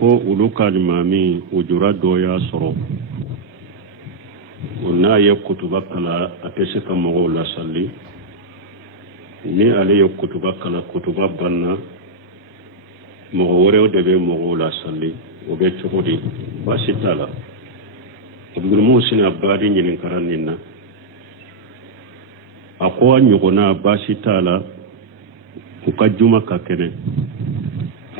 ko ulu kalimami ujura doya soro na ye kutuba kala atese ka mogo la salli ni ale ye kutuba kala kutuba banna mogo wore de be mogo la salli o be chodi basitala abdul musin abadi nyinin karanina akwa nyogona basitala ukajuma kakene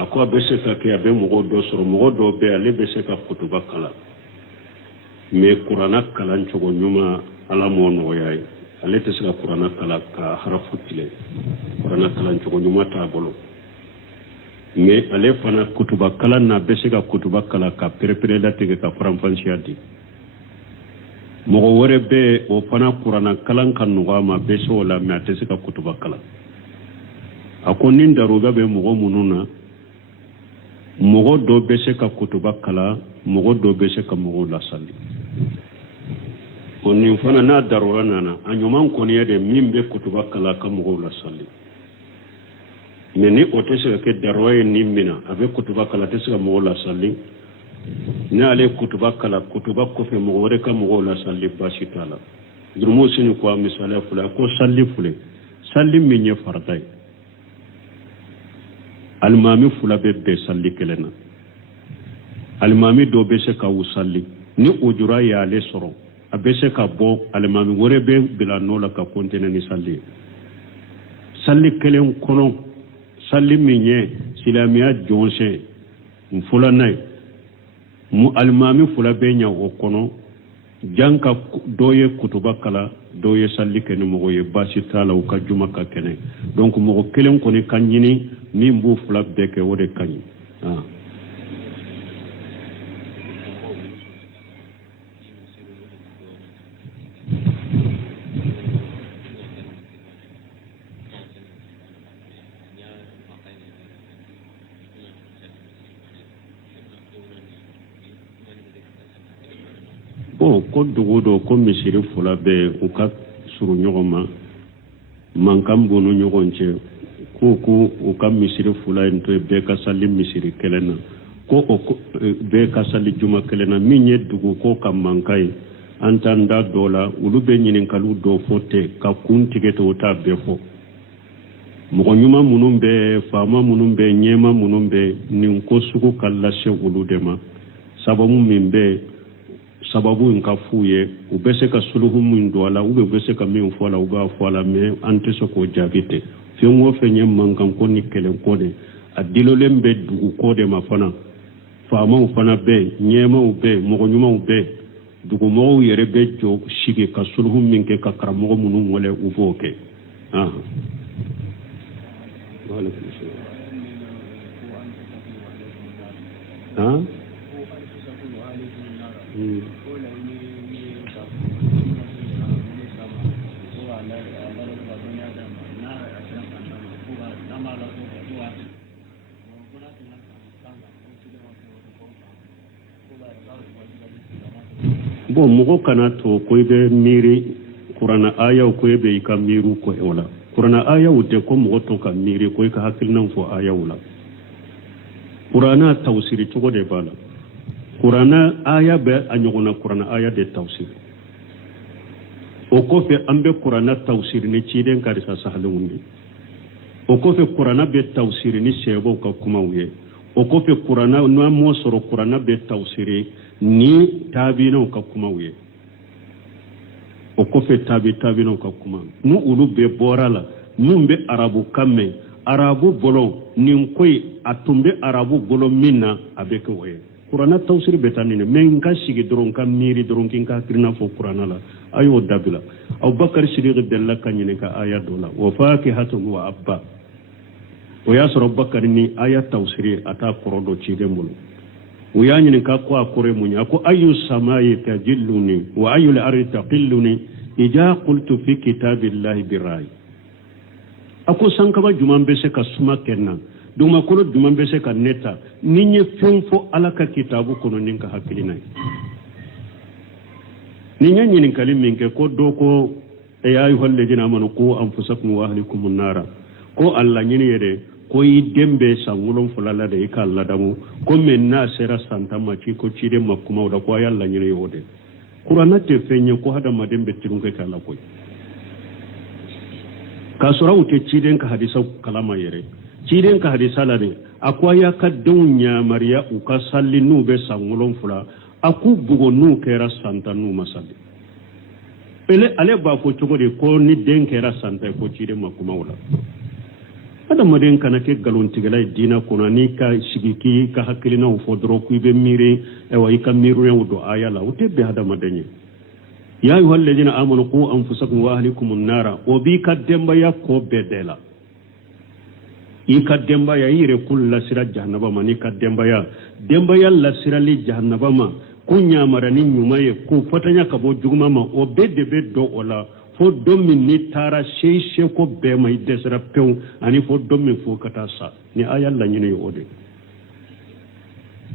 akwa bese ka ke abe mogo do soro mogo do be ale bese ka kutuba kala me qur'ana kalan chogo nyuma ala mo no yayi ale te sira qur'ana kala ka harafutile qur'ana kalan chogo nyuma ta bolo me ale fana kutuba kala na bese ka kutuba kala ka perepere da tege ka faranfansiya di mogo wore be o fana qur'ana kalan kan no ma bese wala me atese ka kutuba kala akonin daruga be mogo mununa mogo do bese ka kutuba kala mogo do bese ka mogo la sali onin fana na darura nana anyuman koni yade min be kutuba kala ka mogo la sali meni otese ke darwaye nimmina abe kutuba kala tese ka mogo la sali ne ale kutuba kala kutuba ko fe mogo re ka mogo la sali basitala drumo sini ko misala fula ko sali fule sali minye fardai almami fula be salli kelena almami do be se ka usalli ni ujura ya le soro abese ka bo almami wore be bila nola ka kontene ni salli salli kelen kono salli minye silamiya jonse mfula nay mu almami fula be nya o kono janka doye kutuba kala doye salli kene mo ye basitala o ka juma ka kene donc mo kelen koni kanjini min bu fula beke wode kanyi ko dugudo ko misiri fula be u ka suru ɲɔgɔn ma mankan bonu ɲɔgɔn cɛ ko u ka misiri fula in to bɛɛ ka sali misiri kelen na ko bɛɛ ka sali juma kelen na min ye dugu ko ka mankan ye an t'an da dɔ la olu bɛ ɲininkaliw dɔ fɔ tɛ ka kun tigɛ tɛ o t'a bɛɛ fɔ mɔgɔ ɲuman minnu bɛ faama minnu bɛ ɲɛma minnu bɛ nin ko sugu ka lase olu de ma sababu min bɛ sababu in ka fu ye u bɛ se ka suluhu min don a la u bɛ se ka min fɔ a la u b'a fɔ a la mais an tɛ se k'o jaabi tɛ fɛn o fɛn ye mankan ko ni kɛlɛ ko de a dilolen bɛ dugu ko de ma fana faamaw fana bɛ ɲɛmaw bɛ mɔgɔ ɲumanw bɛ dugumɔgɔw yɛrɛ bɛ jɔ sigi ka suluhu min kɛ ka karamɔgɔ minnu wale u b'o kɛ bon mogo kana to ko be miri qur'ana ayaw ko be ka miru ko wala qur'ana ayaw de ko mogo to ka miri ko ka hakilnan fo ayaw la qur'ana tawsiri to de bala qur'ana aya be anyogona qur'ana aya de tawsir o ko fe ambe qur'ana tawsir ni ciden ka risa sahalungi o ko fe qur'ana be tawsir ni sebo ka kuma wiye o ko fe qur'ana no mo soro qur'ana be tawsiri ni tabino ka kuma wiye o ko fe tabino ka kuma nu ulu be borala nu be arabu kamme arabu bolo nin koy atumbe arabu bolo minna abeke wiye qur'ana tawsir betanine men ka sigi doron ka miri doron kin ka kirna fo qur'ana la ayo dabila aw bakar sidiq dalla kanyene ka aya dola wa fakihatun wa abba o ya soro bakar ni aya tawsiri ata korodo chidembulu o ya nyine ka ko akore munya ko ayu samai tajilluni wa ayu al-ardi taqilluni ija qultu fi kitabillahi birai ako sankaba juman be se ka suma kenna duma ko juman be se ka neta ninye fenfo alaka kitabu kono ninka hakilina ninye nyinin kalimin ke ko doko ya ayyuhal ladina amanu qu anfusakum wa ahlikum an-nara ko alla nyini yede ko i dembe sangulon fulala de ka ladamu ko men na sera santa ma ci ko ci de makuma da ko yalla nyine yode qur'ana te fenye ko hada ma dembe tirunke kala ko ka sura ute ci den ka hadisa kalama yere ci den ka hadisa la de akwa ya ka dunya mariya u ka salli nu be sangulon fula aku bugo nu kera santa nu masalli ele ale ba ko cogo de ko ni den kera santa ko ci de makuma wala ada maden kana ke galon tigala dina kono ni ka sigiki ka hakilina u fodro ku be mire e wa ka miru ya do ayala ute be hada madenye ya ayyuhal ladina amanu qu anfusakum wa ahlikum an-nara o bi ka demba ya ko bedela i ka demba ya ire kullu sira jahannaba mani ka demba ya la sira li jahannaba ma kunya marani nyumaye ko fatanya ka bo juguma ma o bedde beddo ola fo dommin ni tara shey ko be may desra pew ani fo dommin fo kata sa ni ayalla nyine ode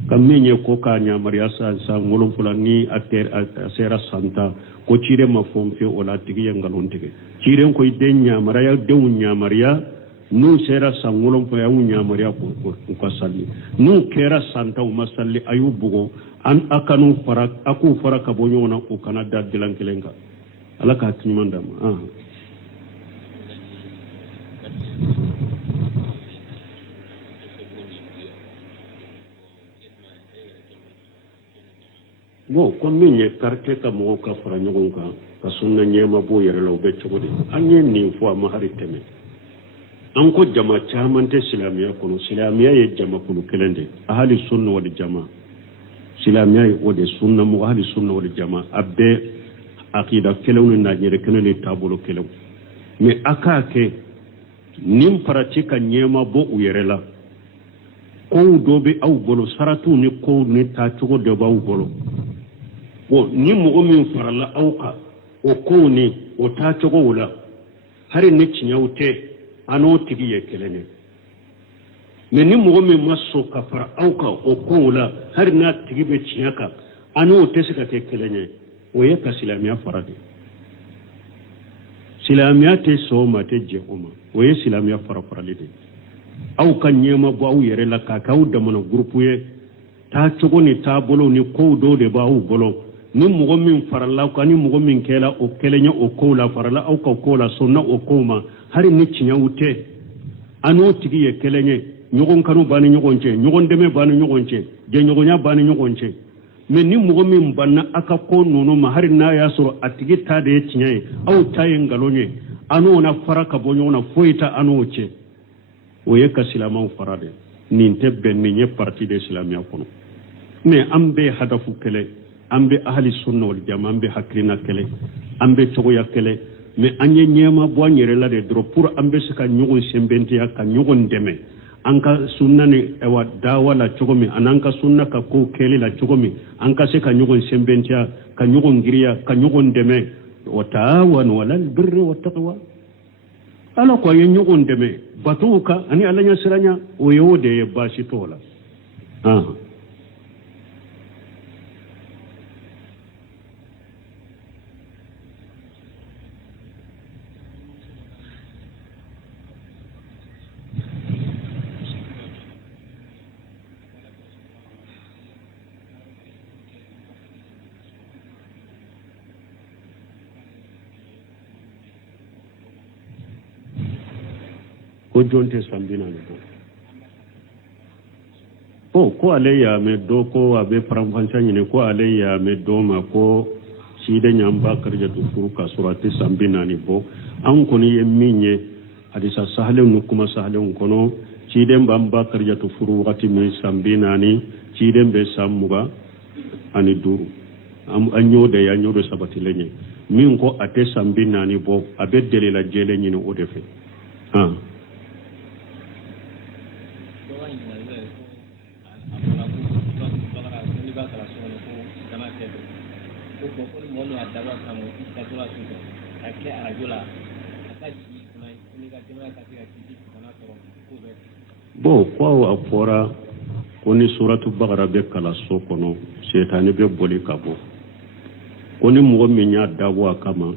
kam menye ko ka nya mariya sa ngolon fula ni ater asera santa ko cire ma fo fe ola tigi yangalon tigi cire ko idenya mariya dewu nya mariya nu sera sa ngolon fo ya nya mariya ko salli nu kera santa o masalli ayubugo an akanu farak aku faraka bonyona ko kana daddilan kelenga alaka timanda bo ko minye karte ka mo ka fara nyogon ka sunna nyema bo yere law be chogodi anye ni fo ma hari teme an ko jama chamante silamiya kono silamiya ye jama kulu kelende ahli sunna wal jama silamiya ye ode sunna mo ahli sunna wal jama abbe aqida kelewni najere kenene tabulo kelew mais akake nim pratika nyema bo uyerela ko dobe aw bolo saratu ni ko ni ta chogo de ba bolo bo ni mo min farala awka o ko ni o ta chogo wala hari ne chinyawte ano tigi ye kelene mais ni mo min maso ka fara awka o ko wala hari na tigi be chinyaka ano tesika ke kelene oye ka silamiya farade silamiya te soma te jehoma oye silamiya faralide aw kan nyema bo aw yere la ka kaw da mono groupe ye ta chogo ni ta bolo ni ko do de ba aw bolo ni mugo min farala ko ni mugo min kela o kelenya o ko la farala aw ka ko la sonna o ko ma hari ni chinyawute ano tigi ye kelenye nyogon kanu bani nyogonche nyogon deme bani nyogonche je nyogonya bani nyogonche mais ni mugo min banna aka ko nono ma har na ya soro atigi ta da yacinye aw tayin galonye ano na faraka bonyo na foita ano ce o ye ka silama farade nin tebbe ni nye parti de islamia kono mais ambe hadafu kele ambe ahli sunna wal jamaa ambe hakrina kele ambe togo ya kele mais anye nyema bo nyere la de dro pour ambe sika nyugo sembenti ya ka nyugo ndeme anka sunna ni ewa dawa la chogomi ananka sunna ka ko kele la chogomi anka se ka nyugo sembentia ka nyugo ngiriya ka nyugo ndeme wa ta'awanu alal birri wat taqwa ala ko yen nyugo ndeme batuka ani alanya siranya o yode bashi tola ko jonte sambina ne ko alayya me do ko abe faranfanca ne ko alayya me do ma ko shi da nyamba karja to furuka surati sambina ne bo an ko ni yeminye hadisa sahlen kuma sahlen kono shi den bamba karja to furu wati me sambina ni shi den be samuga ani duru am anyo de ya nyodo sabati lenye min ko ate sambina ni bo abe dele la jele ni no odefe bo ko afora koni suratu bagara be kala sokono setani be boli kabo koni mo mi nya dawo kama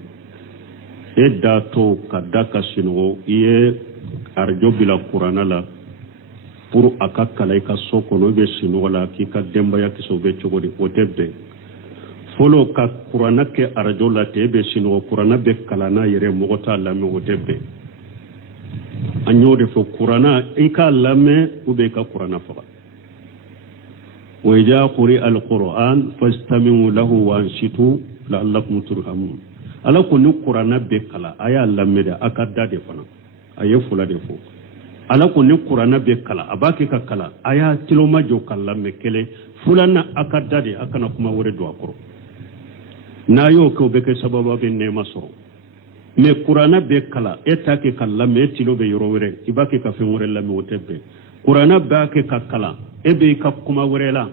e dato kadaka sino iye arjo bila qur'ana la pour aka kala i ka so kono be sinogo la k'i ka denbaya kiso be cogo di o tɛ bɛn folo ka kuranna kɛ arajo la te be sinogo kuranna be kalana yɛrɛ mɔgɔ t'a lamɛn o tɛ bɛn an y'o de fɔ kuranna i k'a lamɛn ou bien i ka kuranna faga wa idha quri'a al-Qur'an fastami'u lahu wa ansitu la'allakum turhamun ala ko ni kuranna be kala aya lamɛn de aka da de fana aye fula de fo ala ko ni kuranna be kala abake ka kala aya tiloma jo kala me kele fulana aka da de aka na kuma wore do akoro na yo ko be ke sababa be nema soro me kuranna be kala eta ke kala me tilo be yoro wore ibake ka fe wore la me wotebe kuranna ba ke ka kala ebe ka kuma wore la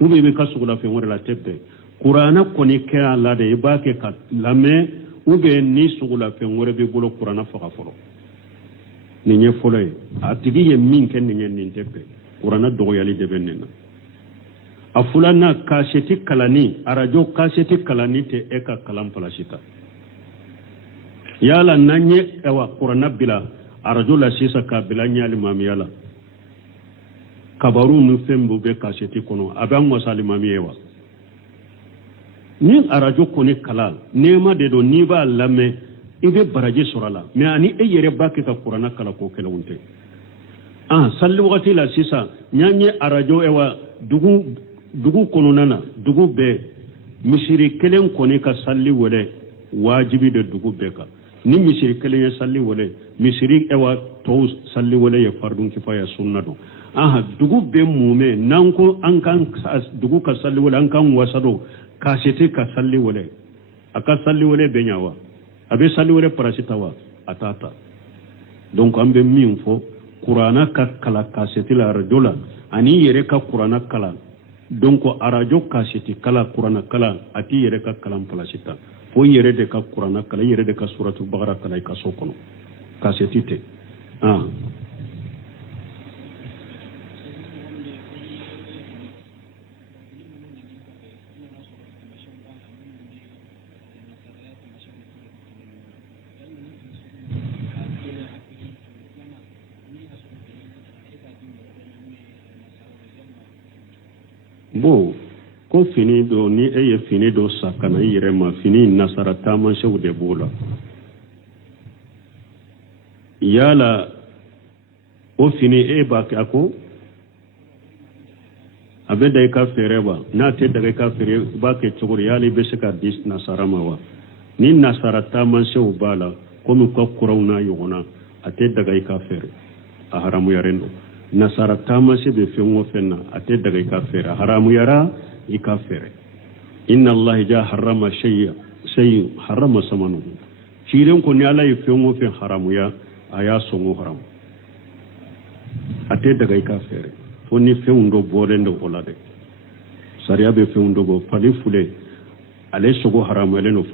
ube be ka sugula fe wore la tebe kuranna koni ke ala de ibake ka lame ube ni sugula fe wore be bolo kuranna faga folo ni nye folo ye a tigi ye min kɛ ni nye nin tɛ bɛn kuranna dɔgɔyali de bɛ nin na a fulana kaseti kalani arajo kaseti kalani tɛ e ka kalan palasi ta yala n'an ye kuranna bila arajo la sisan k'a bila ɲɛ alimamiya la kabaru ni fɛn b'u bɛ kaseti kɔnɔ a bɛ an wasa alimamiya wa ni arajo kɔni kala nɛɛma de don n'i b'a lamɛn i bɛ baraji sɔrɔ a la mais ani e yɛrɛ b'a kɛ ka kuranna kala k'o kɛlɛw tɛ salli wagati la sisan n'an ye arajo dugu kɔnɔna na dugu bɛɛ misiri kelen kɔni ka salli wɛrɛ wajibi de dugu bɛɛ kan ni misiri kelen ye salli wɛrɛ misiri tɔw salli wɛrɛ ye fardun kifaya sunna don dugu bɛɛ mumɛ n'an ko an kan dugu ka salli wɛrɛ an kan wasa don k'a sete ka salli wɛrɛ a ka salli wɛrɛ bɛ ɲa wa a bɛ salli wɛrɛ parasita wa a t'a ta donc an bɛ min fɔ kuranna ka kala kaseti la arajo la ani yɛrɛ ka kuranna kala donc arajo kaseti kala kuranna kala a t'i yɛrɛ ka kalan palasita fo yɛrɛ de ka kuranna kala yɛrɛ de ka suratu bagara kala i ka so kɔnɔ kaseti tɛ bon ko fini do ni e ye fini do sa kana i yɛrɛ ma fini nasara taamasɛw de b'o la yala o fini e b'a kɛ a ko a bɛ da i ka fɛɛrɛ ba n'a tɛ daga i ka fɛɛrɛ i b'a kɛ cogo di yala i bɛ se ka di nasara ma wa ni nasara taamasɛw b'a la komi ka kuraw n'a ɲɔgɔnna a tɛ daga i ka fɛɛrɛ a haramuyaren don nasara taamase bɛ fɛn o fɛn na a tɛ daga i ka fɛɛrɛ a haramuyara i ka fɛɛrɛ inna allahi ja harama shay'an harama samanuhu ciren ko ni ala ye fɛn o fɛn haramuya a y'a sɔngɔ haramu a tɛ daga i ka fɛɛrɛ fo ni fɛnw dɔ bɔlen do o la dɛ sariya bɛ fɛnw dɔ bɔ fali fule ale sogo haramuyalen do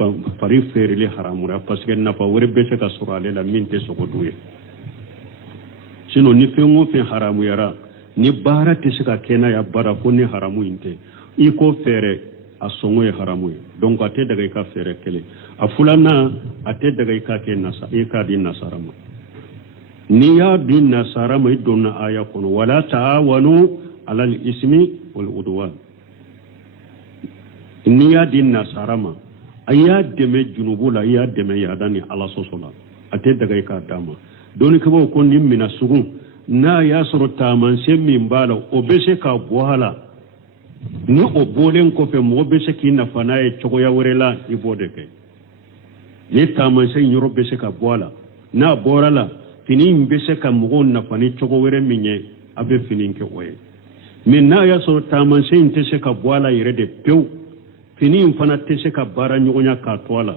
fari feereli haramuyara parce que nafa wɛrɛ bɛ se ka sɔrɔ ale la min tɛ sogo dun ye sinon ni fɛn o fɛn haramuyara ni baara tɛ se ka kɛ n'a ya baara fo ni haramu in tɛ i ko fɛɛrɛ a sɔngɔ ye haramu ye donc a tɛ daga i ka fɛɛrɛ kelen a filanan a tɛ daga i ka di nasara ma n'i y'a di nasara ma i donna aya kɔnɔ wala ta'awanu alal ismi wal udwan n'i y'a di nasara ma a y'a dɛmɛ junubu la i y'a dɛmɛ yaada ni ala sɔsɔ la a tɛ daga i k'a d'a ma doni kabaw ko ni mina sugu n'a y'a sɔrɔ taamansen min b'a la o bɛ se ka bɔ a la ni o bɔlen kɔfɛ mɔgɔ bɛ se k'i nafa n'a ye cogoya wɛrɛ la i b'o de kɛ ni taamansen yɔrɔ bɛ se ka bɔ a la n'a bɔra la fini in bɛ se ka mɔgɔw nafa ni cogo wɛrɛ min ye a bɛ fini kɛ o ye mais n'a y'a sɔrɔ taamansen in tɛ se ka bɔ a la yɛrɛ de pewu fini in fana tɛ se ka baara ɲɔgɔnya k'a to a la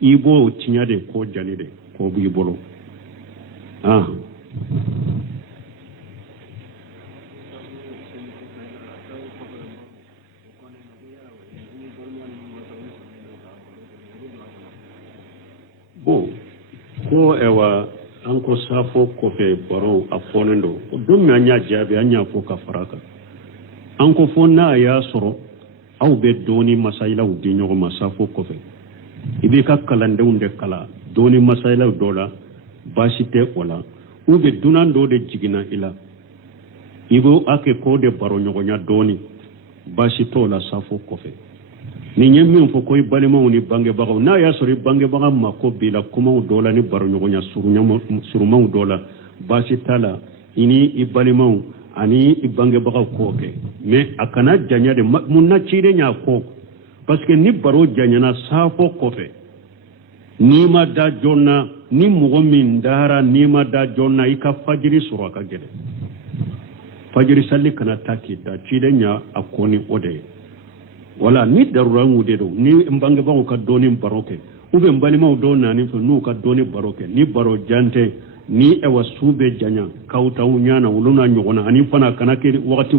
i b'o tiɲɛ de k'o jani de k'o b'i bolo bon ko an ko safo kɔfɛ baro a fɔlen do don min an y'a jaabi an y'a fɔ ka fara kan an ko fɔ n'a y'a sɔrɔ aw bɛ dɔɔni masayilaw di ɲɔgɔn ma safo kɔfɛ i b'i ka kalandenw de kala dɔɔni masayilaw dɔ la baasi tɛ o la ou bien dunan dɔ de jiginna i la ibo ake ko de baro nyogonya doni bashi to la safo kofe ni nyemmi fo koy balima ni bange bago na ya sori bange baga mako bila kuma dola ni baro nyogonya suruma dola bashi tala ini ibalima ani ibange baga koke me akana janya de munna chire nya ko parce que ni baro janya na safo kofe ni ma da jonna ni mugo min dara ni ma da jonna ika fajiri suraka gede fajiri salli kana taki da chire nya akoni ode wala ni daruran wude do ni mbange bango ka doni baroke ube mbali ma do nani fo nu ka doni baroke ni baro jante ni ewa sube janya kauta unyana uluna nyogona ani fana kana ke wakati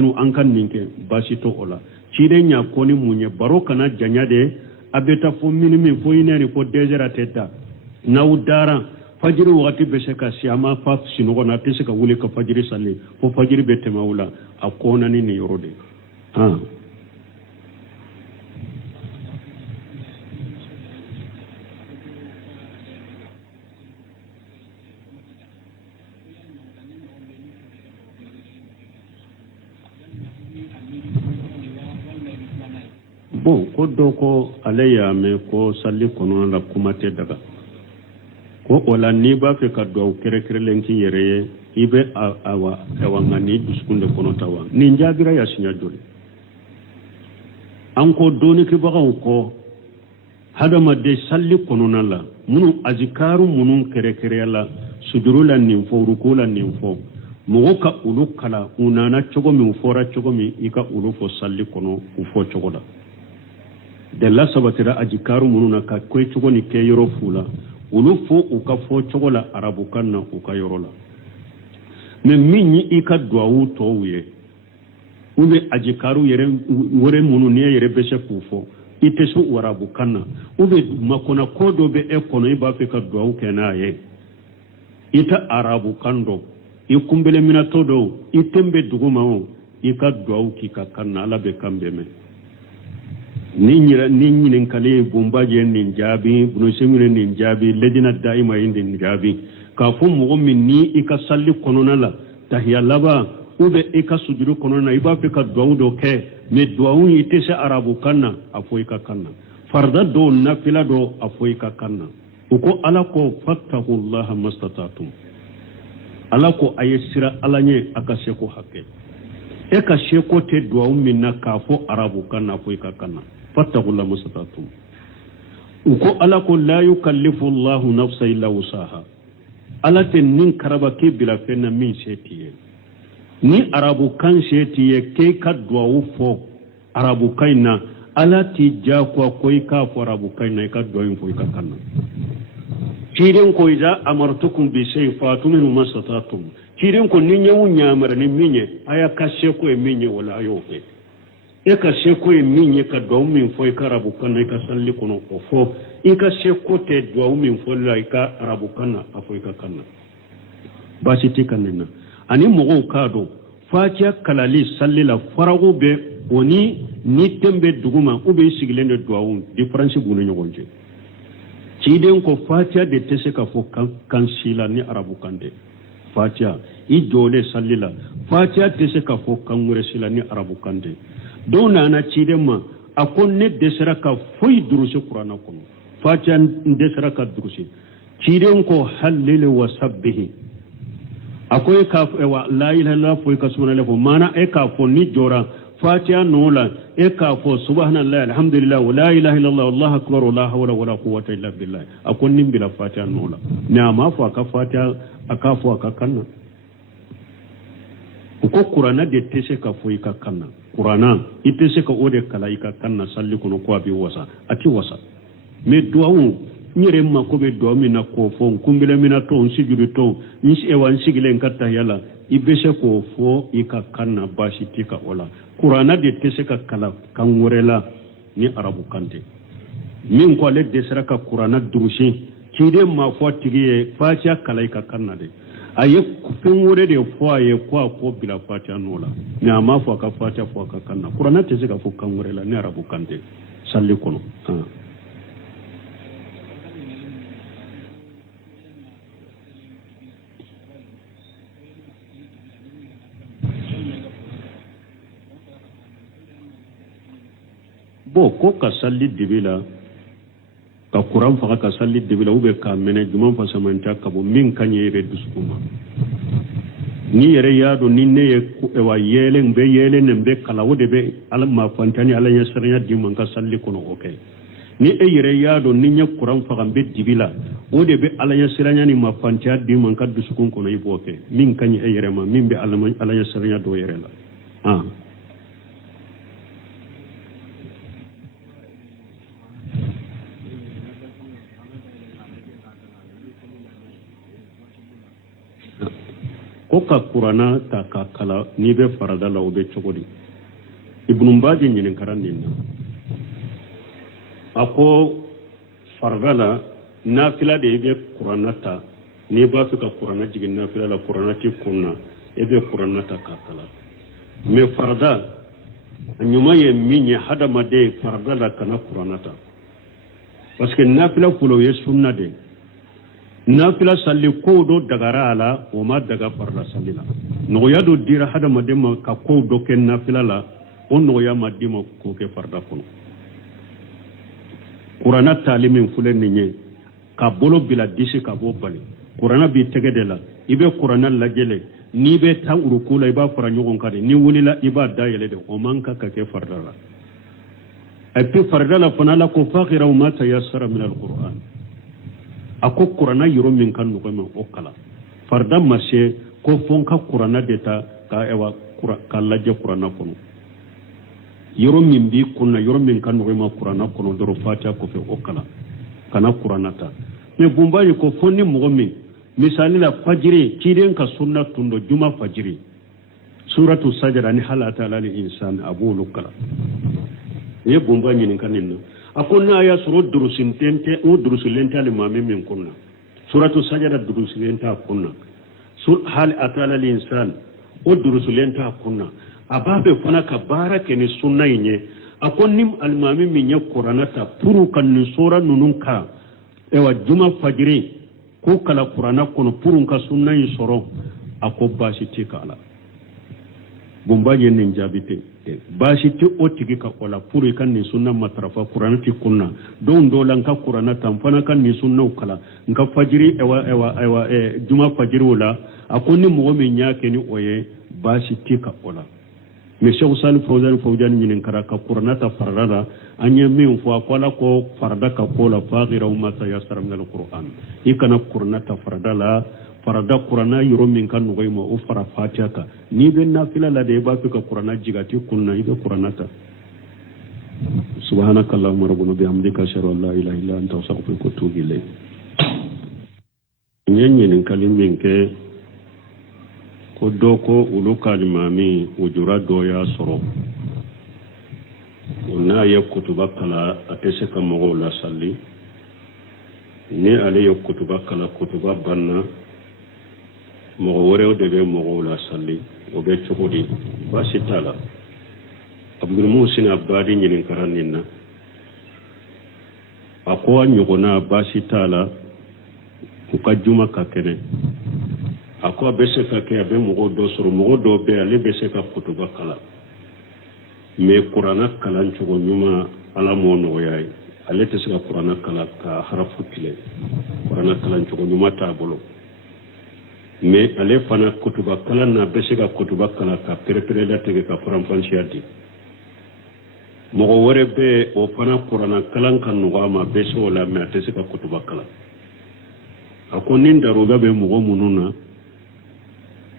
nu ankan ninke basito ola chire nya koni munye baroka na janya de abeta fo minimi fo inani fo dezera teta na udara fajiri wakati beseka siama fa sinogona teseka wule ka fajiri salli fo fajiri bete maula akona ni yorode bon ko doko alaya me ko salli kono la kumate daga ko wala ni ba fe ka do kere lenki yere ibe awa ngani duskunde kono tawa ni njabira ya sinya joli anko doni ke baga ko hadama de salli kono la munu azikaru munu kere la sujurula ni fo rukula ni fo mo ka ulu kala unana chogo mi fora chogo mi ika ulu fo salli kono ufo chogo la de la sabatira ajikaru mununa ka koy chogo ni ke yoro fula ulu fo uka fo chogo la arabu kanna uka yoro la me minyi ika duawu to wiye ube ajikaru yere wore munu ne yere beshe kufo itesu warabu kanna ube makona kodo be ekono iba fe ka duawu kenaye ita arabu kando ikumbele mina todo itembe duguma o ika duawu kika kanna ala be kambe me ni kale bumbaje nin jabi buno semire nin jabi ledina daima indi jabi ka fu mo min ni ika salli konona la tahiya laba ube ika sujudu konona iba fe ka duawu do ke me duawu itese arabu kanna afoi ka kanna farda do nafila do afoi ka kanna uko ala ko fattaqullaha mastatatum ala ko ayesira alanye akase ko hakke e ka sheko te duawu minna ka fo arabu kanna afoi ka kanna fattaqullaha mastatatum uko ala ko la yukallifu allah nafsa illa wusaha ala te nin karaba ke bila fenna min setiye ni arabu kan setiye ke ka duawu fo arabu kaina ala ti ja ko ka fo arabu kaina ka duawu fo ka kanna kiren ko ida amartukum bi shay fatumin mastatatum kiren ko ni nyawu nyamara ni minye aya kashe ko e minye wala ayo fe e ka sheko e minye ka do min fo ka arabu kanna ka salli kono ko fo e ka sheko te do min fo la ka arabu kanna afo ka kanna ba shi ti kanna ani mogo kado fatia kalali salli la farago be oni ni tembe duguma ube sigilende duawun difference gunu nyogonje ciden ko fatia de tese ka fo kan sila ni arabu kande fatia i jole salli la fatia tese ka fo kan ngure sila ni arabu kande dona na ciden ma akon ne desera ka foi durusi qur'ana kono fatia desera ka durusi ciden ko halil wa sabbihi akoy ka wa la ilaha illa fo ka subhanallahi mana e ka fo ni jora fatiha nola e ka fo subhanallahi alhamdulillah wa la ilaha illallah wallahu akbar wa la hawla wa la quwwata illa billah akon nim bila fatiha nola na ma fo ka fatiha aka fo ka kanna ko qur'ana de tese ka fo ka kanna qur'ana itese ka ode kala ka kanna salli kono ko abi wasa ati wasa me duawu nyere ma ko be do mi na ko fo kumbele mi na to nsigiru to nsi e wan sigile nkata yala ibese ko fo ika kanna bashi tika ola qur'ana de tese ka kala kan worela ni arabu kante min ko le de sera ka qur'ana durushi kide ma fo tigiye fatia kala ika kanna de aye kun wore de fo aye ko bila fatia nola ni ama fo ka fatia fo ka kanna qur'ana tese ka fo kan worela ni arabu kante salli kono bo ko ka salli dibila ka Quran faga ka salli dibila ube ka mene juman fa samanta ka bo min kanye re dusukuma ni yere yaado ni ne e wa yele mbe yele ne mbe kala wode be ala ma fantani ala ya sarnya di man ka salli kono okay ni e yere yaado ni nya Quran faga mbe dibila wode be ala ya sarnya ni ma fantani di man ka dusukun kono ibo okay min kanye e yere ma min be ala ya sarnya do yere la ko ka Qur'ana ta ka kala ni be farada la o be chogodi ibnu mbaji nyinin karandin ako farada la nafila de be Qur'ana ta ni ba fi ka Qur'ana jigin nafila la Qur'ana ti kunna e be Qur'ana ta ka kala me farada nyuma ye minye hada made farada la kana Qur'ana ta parce que nafila fulo ye sunna de nafila salli ko do dagara ala o ma daga farla sallila no ya do dira hada madema ka ko do ken nafila la on no ya madima ko ke farda kono Qur'ana talimin fulen ni ka bolo bila disi ka bo bali Qur'ana bi tegede la ibe Qur'ana la jele ni be ta urukula iba fara nyogon kade ni wulila iba dayele de o manka ka ke farda la ay pe farda la fana la ko fakhira ma tayassara min al-Qur'an ako Qur'ana yoro min kan no ma o kala farda mashe ko fonka Qur'ana deta ka ewa ka laje Qur'ana kono yoro min bi kunna yoro min kan no ma Qur'ana kono doro fatiha ko fe o kala kana Qur'ana ta me bumbayi ko fonni mo min misali la fajiri kiden ka sunna tundo juma fajiri suratu sajda ni halata lil insan abulu kala ye bumbayi ni kaninna akonna ya suro durusin tente o durusilenta al mamin min kunna suratu sajda durusilenta kunna sur hal atala al insan o durusilenta kunna ababe fana ka barake ni sunna yenye akonnim al mamin min ya qur'ana ta puru kan ni sura nununka ewa juma fajiri ko kala qur'ana kono purun ka sunna yi soro ako bashi tikala bumbaje nin jabite bashi ti otigi ka wala puri kan ni sunna matrafa qur'ana ti kunna don dolan ka qur'ana tamfana kan ni sunna kala nka fajiri ewa juma fajiri wala akoni mo min nyake ni oye bashi ti ka wala me sheikh salih fawzan min kara ka qur'ana ta farada anya min fo akola ko farada ka kola faghira umma tayassara min al-qur'an ikana qur'ana ta farada la farada qur'ana yoro min kan no goymo o fara fatiha ka ni ben nafila la de ba fi ka qur'ana jigati kunna ibe qur'ana ta subhanakallahumma rabbuna bihamdika ashhadu an la ilaha illa anta astaghfiruka wa atubu ilayk nyen kalim min ke ko doko ulu kalimami ujura doya soro na ya kutuba kala atese ka mogo la salli ni ale ya kutuba kala kutuba banna mogo wore de be mogo la salli o be chokodi basitala abdul musin abadi nyin karanina akwa nyogona basitala ku kajuma ka kene akwa bese ka ke abe mogo do soro mogo do be ale bese ka kutuba kala me qur'ana kalan chugo nyuma ala mo no yayi ale te sika qur'ana kala ka harafu kile qur'ana kalan chugo nyuma ta bolo me ale fana kutuba kala na bese ka kutuba kala ka perepere la tege ka faram fansiati mogo wore be o fana qur'ana kalan kan no ma bese wala me te sika kutuba kala akonin daruga be mogo mununa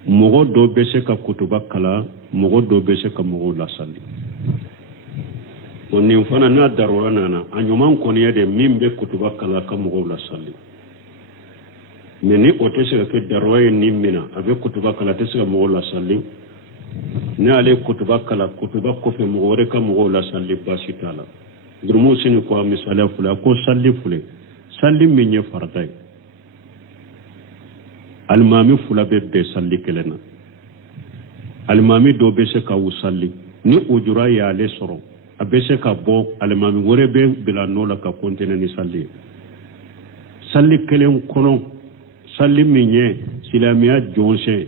mogo do bese ka kutuba kala mogo do bese ka mogo la salli onni fana na darura nana anyuman koniya de mimbe kutuba kala ka mogo la salli meni otese ka darura ni mina abe kutuba kala tese ka mogo la salli ne ale kutuba kala kutuba ko fe mogo re ka mogo la salli basitala durmu sini ko misala fula ko salli fule salli minye farday almami fula be salli kelena almami do be se ka usalli ni ujura ya ale soro abese ka bo almami wore be bila nola ka kontene ni salli kelen kono salli minye silamiya jonse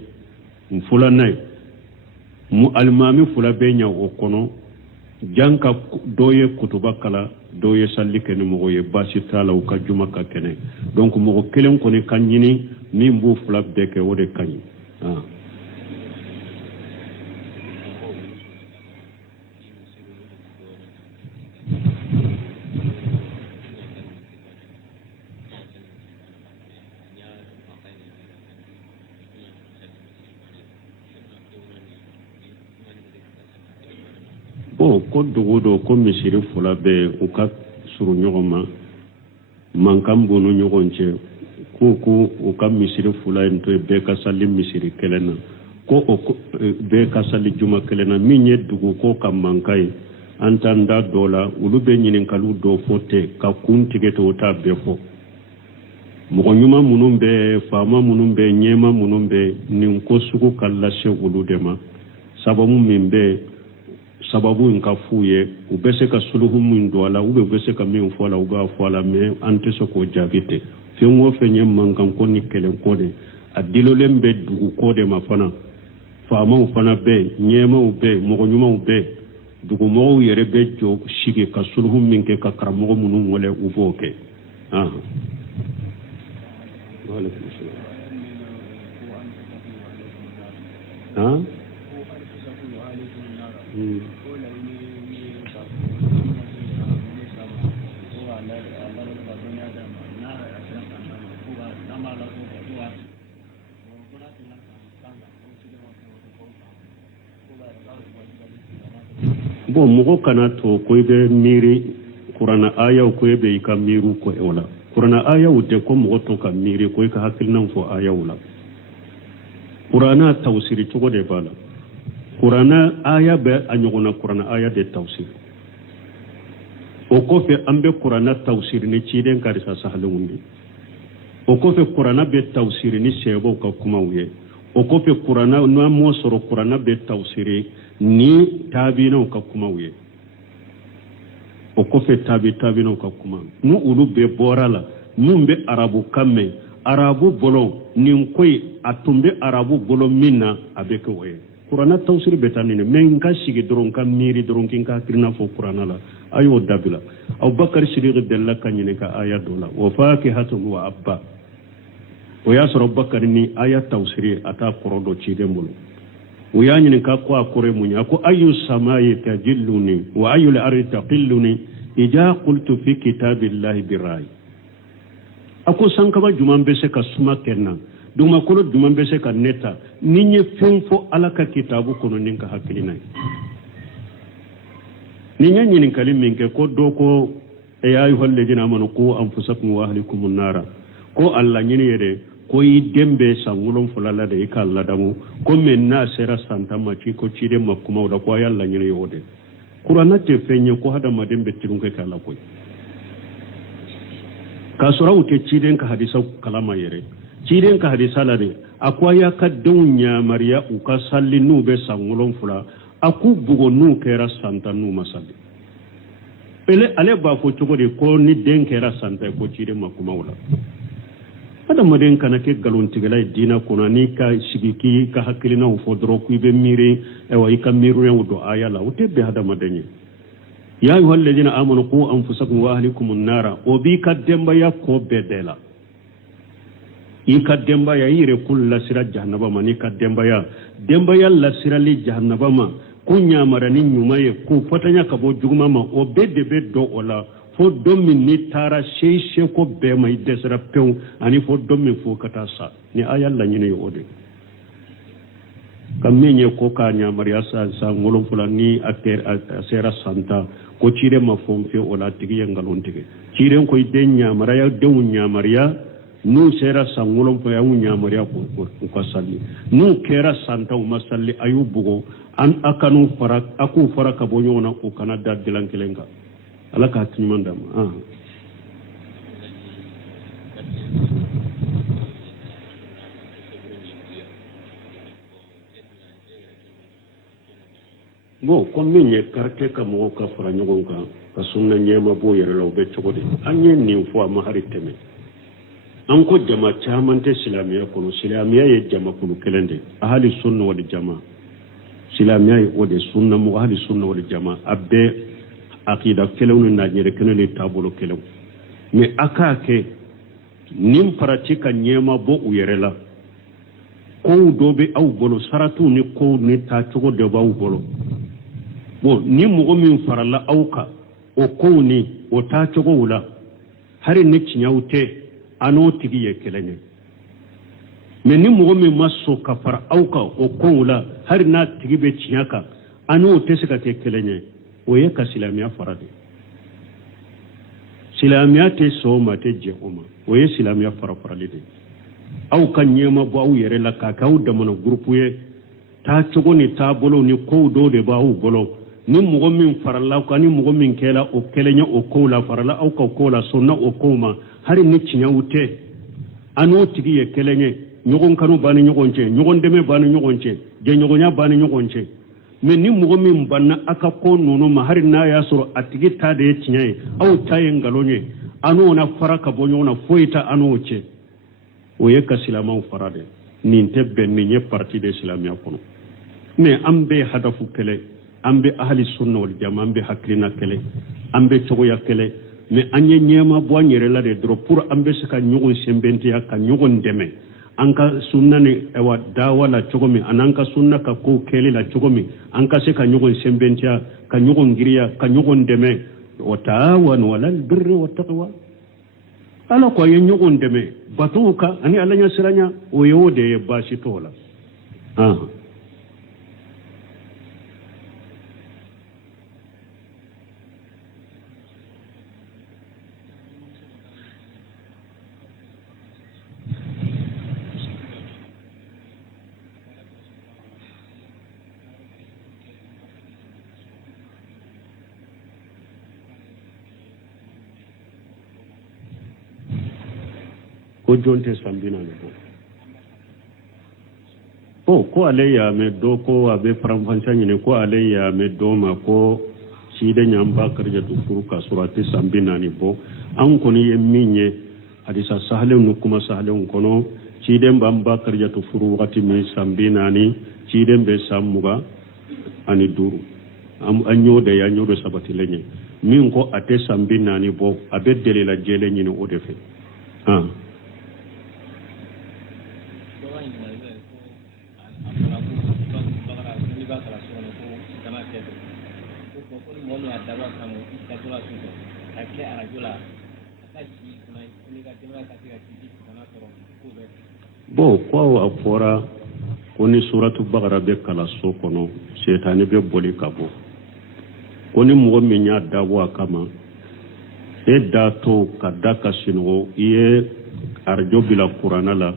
mfula nay mu almami fula be nya o kono janka doye kutuba kala doye salli kene mogo ye basi tala ka juma ka kene donc mogo kelen ko ni kanyini min bu flap de ke wode kanyi ko dugu do ko misiri fula bɛ u ka suru ɲɔgɔn ma mankan b'u ni ɲɔgɔn cɛ ko u ka misiri fula in to bɛɛ ka sali misiri kelen na ko bɛɛ ka sali juma kelen na min ye dugu ko ka mankan ye an t'an da dɔ la olu bɛ ɲininkaliw dɔ fɔ ten ka kun tigɛ ten o t'a bɛɛ fɔ mɔgɔ ɲuman minnu bɛ faama minnu bɛ ɲɛma minnu bɛ nin ko sugu ka lase olu de ma sababu min bɛ sababu in ka fu ye u bɛ se ka suluhu min don a la u bɛ se ka min fɔ a la u b'a fɔ a la mais an tɛ se k'o jaabi tɛ fɛn o fɛn ye mankan ko ni kɛlɛ ko de a dilolen bɛ dugu ko de ma fana faamaw fana bɛ ɲɛmaw bɛ mɔgɔ ɲumanw bɛ dugumɔgɔw yɛrɛ bɛ jɔ sigi ka suluhu min kɛ ka karamɔgɔ minnu wele u b'o kɛ bon mɔgɔ kana to ko i bɛ miiri kuranna ayaw ko i bɛ i ka miiriw ko o la kuranna ayaw tɛ ko mɔgɔ to ka miiri ko i ka hakilinaw fɔ ayaw la kuranna tawsiri cogo de b'a la kuranna aya bɛ a ɲɔgɔnna kuranna aya de tawsiri o kɔfɛ an bɛ kuranna tawsiri ni ciden karisa sahalenw ye o kɔfɛ kuranna bɛ tawsiri ni sɛbɛw ka kumaw ye o kɔfɛ kuranna n'an m'o sɔrɔ kuranna bɛ tawsiri ni taabinaw ka kumaw ye o kɔfɛ taabinaw ka kuma n'u olu bɛɛ bɔra la mun bɛ arabu kan mɛn arabu bolo nin ko a tun bɛ arabu bolo min na a bɛ kɛ o ye kuranna tawsiri bɛ taa nin de mais n ka sigi dɔrɔn ka miiri dɔrɔn k'i ka hakilina fɔ kuranna la a y'o dabila Abubakar Sidiq delila ka ɲininka aya dɔ la wa fakihatun wa abba o y'a sɔrɔ Abubakar ni aya tawsiri a t'a kɔrɔ dɔ ciden bolo o y'a ɲininka ko a kɔrɔ ye mun ye a ko ayu samayi tajilluni wa ayu al-ardi taqilluni idha qultu fi kitabillahi birra'i a ko sankaba juman bɛ se ka suma kɛ n na dugumakolo juman bɛ se ka ne ta ni n ye fɛn fɔ ala ka kitabu kɔnɔ ni n ka hakilina ye ni n ye ɲininkali min kɛ ko dɔ ko ya ayyuhal ladina amanu qu anfusakum wa ahlikum an-nara ko Allah ɲini yɛrɛ ko i den bɛ san 7 la de i ka ladamu ko mɛ n'a sera san 10 ma k'i ko ciden ma kuma o la ko a y'a laɲini y'o de kuranna tɛ fɛn ye ko hadamaden bɛ tirunkɛ kɛ a la koyi k'a sɔrɔ u tɛ ciden ka hadisa kalama yɛrɛ ciden ka hadisa la de a ko a y'a ka denw yamariya u ka sali n'u bɛ san 7 a k'u bugo n'u kɛra san 10 n'u ma sali ale b'a fɔ cogo di ko ni den kɛra san 10 ko ciden ma kuma o la adamaden kana kɛ galontigɛla ye diina kɔnɔ n'i ka sigi k'i ka hakilinaw fɔ dɔrɔn k'i bɛ miiri i ka miiriyaw don aya la o tɛ bɛn adamaden ye ya ayyuhal ladina amanu qu anfusakum wa ahlikum an-nara o b'i ka denbaya ko bɛɛ bɛɛ la i ka denbaya i yɛrɛ kun lasira jahanaba ma n'i ka denbaya lasirali jahanaba ma ko ɲamara ni ɲuman ye ko fatanya ka bɔ juguman ma o bɛɛ de bɛ dɔn o la fo don min ni taara seko bɛɛ ma i dɛsɛra pewu ani fo don min fo ka taa sa ni aya laɲini ye o de ka min ye ko k'a ɲamariya san 7 ni a sera san 10 ko ciden ma fɛn fɛn o la a tigi ye nkalon tigɛ ciden ko i den ɲamariya denw ɲamariya n'u sera san 7 y'u ɲamariya k'u ka sali n'u kɛra san 10 u ma sali a y'u bugo a k'u fara ka bɔ ɲɔgɔn na u kana da dilan kelen kan ala ka ɲuman d'a ma bon comme min ye karte ka mɔgɔw ka fara ɲɔgɔn kan ka sunna ɲɛma b'o yɛrɛ la o bɛ cogo di an ye nin fɔ a ma hari tɛmɛ an ko jama caman tɛ silamɛya kɔnɔ silamɛya ye jamakulu kelen de ahali sunna wal jama silamiyai o de sunna mo ahli sunna wal jamaa abbe aqida kelewnu na nyere kenele tabolo kelew mais akake nim pratika nyema bo uyerela ko dobe aw bolo saratu ni ko ni ta togo de ba bolo bo ni mo min farala awka o ko ni o ta togo wula hari ni cinyawte ano tigi ye kelenye mais ni mo min maso ka far awka o ko wula hari na tigi be cinyaka ano tesika te kelenye o ye ka silamiya farade silamiya te soma te jehoma o ye silamiya farafaralide aw kan nyema bo aw yere la ka kaw da mana groupe ye ta cogo ni ta bolo ni ko do de ba aw bolo ni mo min farala ka ni mo min kela o kelenya o ko la farala aw ka ko la sunna o ko ma hari ni cinyawte ano tigi ye kelenye nyogon kanu bani nyogonche nyogon deme bani nyogonche je nyogonya bani nyogonche mais ni mo min banna aka ko nono ma hari na ya soro atigi ta de cinyaye aw taye ngalonye ano na faraka bonyo na foita ano che o ye ka silamaw farade nin te benni nye parti de islamia kono mais ambe hadafu kele ambe ahli sunna wal jamaa ambe hakrina kele ambe chogoya kele mais anye nyema bo nyere la de dro pour ambe saka nyugo sembenti ya ka nyugo ndeme anka sunna ni ewa dawala chogomi ananka sunna ka ko kele la chogomi anka se ka nyugo sembenti ya ka nyugo ngiriya ka nyugo ndeme wa ta'awanu walal birri wat taqwa ala ko ye nyugo ndeme batuka ani alanya siranya o yode bashi tola ko jonte sambina ne ko alayya me do ko abe faramfancanyi ne ko alayya me do ma ko shi da nyamba karja to furuka surati sambina ne bo an ko ni yeminye hadisa sahalen no kuma sahalen kono shi den bamba karja to furu wakati me sambina ni shi den be samuga ani duru am anyo de ya nyodo sabati lenye min ko ate sambina ni bo abe dele la jele ni no odefe bo ko afora koni suratu bagara be kala so kono shetani be boli kabo koni mo min ya dawo kama e dato kadaka sino iye arjo bila qur'ana la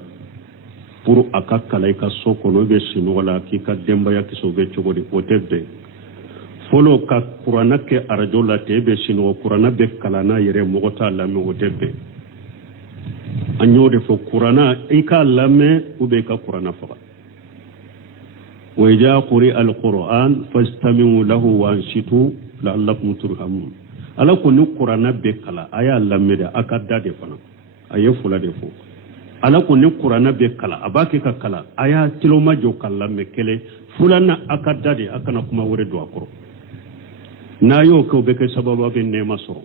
pour akakala ka so kono be sino la ki ka demba ya kiso be chogodi potebe folo ka qur'ana ke arjo la tebe sino qur'ana be kala na yere mo ta la me otebe anyode fo qur'ana ika lame ube ka qur'ana fa wa ja quri alquran fastami'u lahu wa ansitu la'allakum turhamun ala ko ni qur'ana be kala aya lame da akadda de fana aye fula de fo ala ko ni qur'ana be kala abake ka kala aya tiloma jo kala me kele fulana akadda de akana kuma wore do akoro na yo ko be ke sababu be ne masoro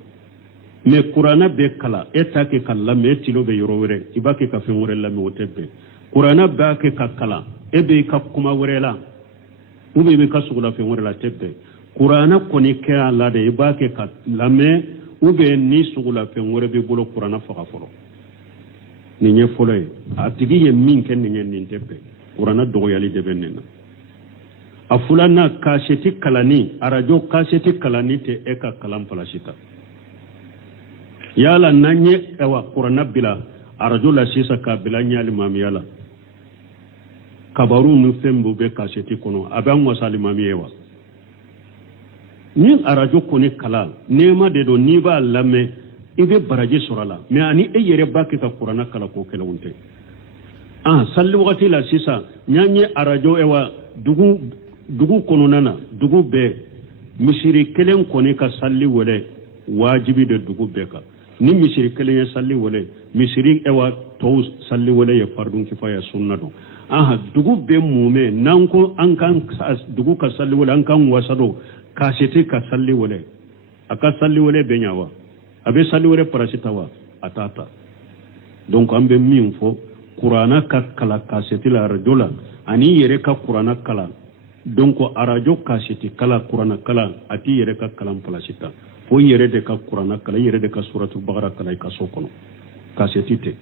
me qur'ana be kala eta ke kala me tilo be yoro wore ibake ka fe wore la me wotebe qur'ana ba ke ka kala ebe ka kuma wore la ube be ka sugula fe wore la tebe qur'ana ko ni ke ala de ibake ka lame ube ni sugula fe wore be bolo qur'ana fa folo ni nye folo e atigi ye min ken ni nye tebe qur'ana dogo yali de benena afulana kaseti kalani arajo kaseti kalani te eka kalam palashita yala nanye ewa qur'ana bila arajo la sisa ka bila nyali mamiyala kabaru nu fembo be kaseti kono aban wasali mamiyewa ni arajo koni kala nema de do ni ba lame ibe baraje surala me ani eyere baki ka qur'ana kala ko kelawunte salli wakati la sisa nyanye arajo ewa dugu kono nana dugu be misiri kelen koni ka salli wole wajibi de dugu be ka ni misiri kelen ya salli wole misiri ewa to salli wole ya fardun kifaya sunna do aha dugu be mume nan ko an kan dugu ka salli wala an kan wasado ka sete ka salli wala aka salli wala be nyawa abe salli wala parasitawa atata donc ambe min fo qur'ana ka kala ka sete la rajola ani yere ka qur'ana kala donc arajo ka sete kala qur'ana kala ati yere ka kala parasita fo yere de ka qur'ana kala yere de ka suratul baqara kala ka sokono ka sete